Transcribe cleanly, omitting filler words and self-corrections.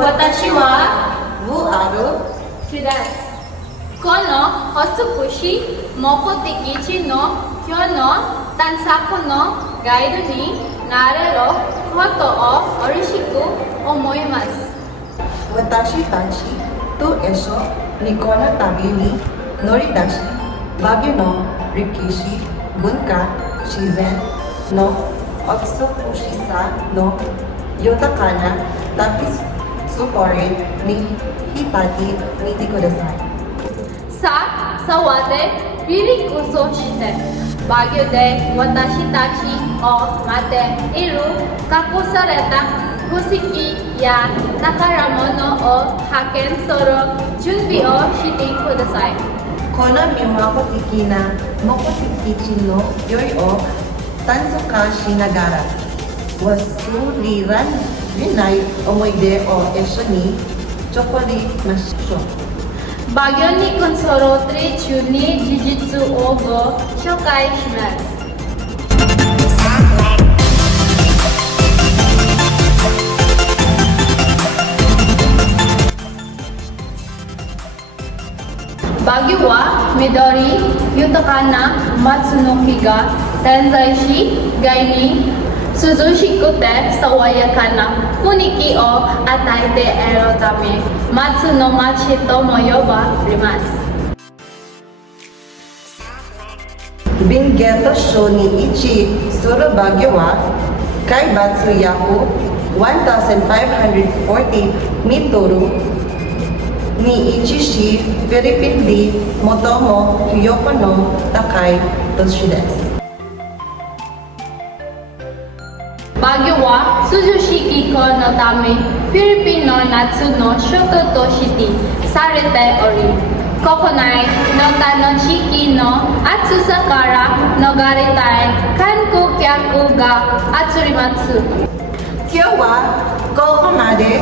私はwu aru キです。この星目的地の今日の探索のガイドになれることを嬉しく思います。 watashi tachi to eso ni kono tabi ni noridashi Baguio no Rikishi bunka shizen no otsukushisa no yotakana tapis supore ni hipati miti kudasai. さあ、沢で離陸をしてバギュで私たちを待っている隠された宝石や宝物を発見する準備をしてください。 Kono mi makotiki na mokotikichi no yoi o Tansukashi Nagara. Wasuliran rinai omoide o eso ni chokoli masho. バギュにコンソロトリ中に事実をご紹介します。バギュは緑豊かな松の木が点在し、外に涼しくて爽やかな雰囲気を与えているため、松の町とも呼ばれます。 Bingeto sho ni ichi suru Baguio wa Kaibatsu yaku 1540 mitoru ni ichishi Philippine di Motomo Hyoko no Takai toshi desu. バギュは涼しい気候のため、フィリピンの夏の首都としてされており、国内の他の地域の暑さから逃れたい観光客が集まります。 Kyo wa koko made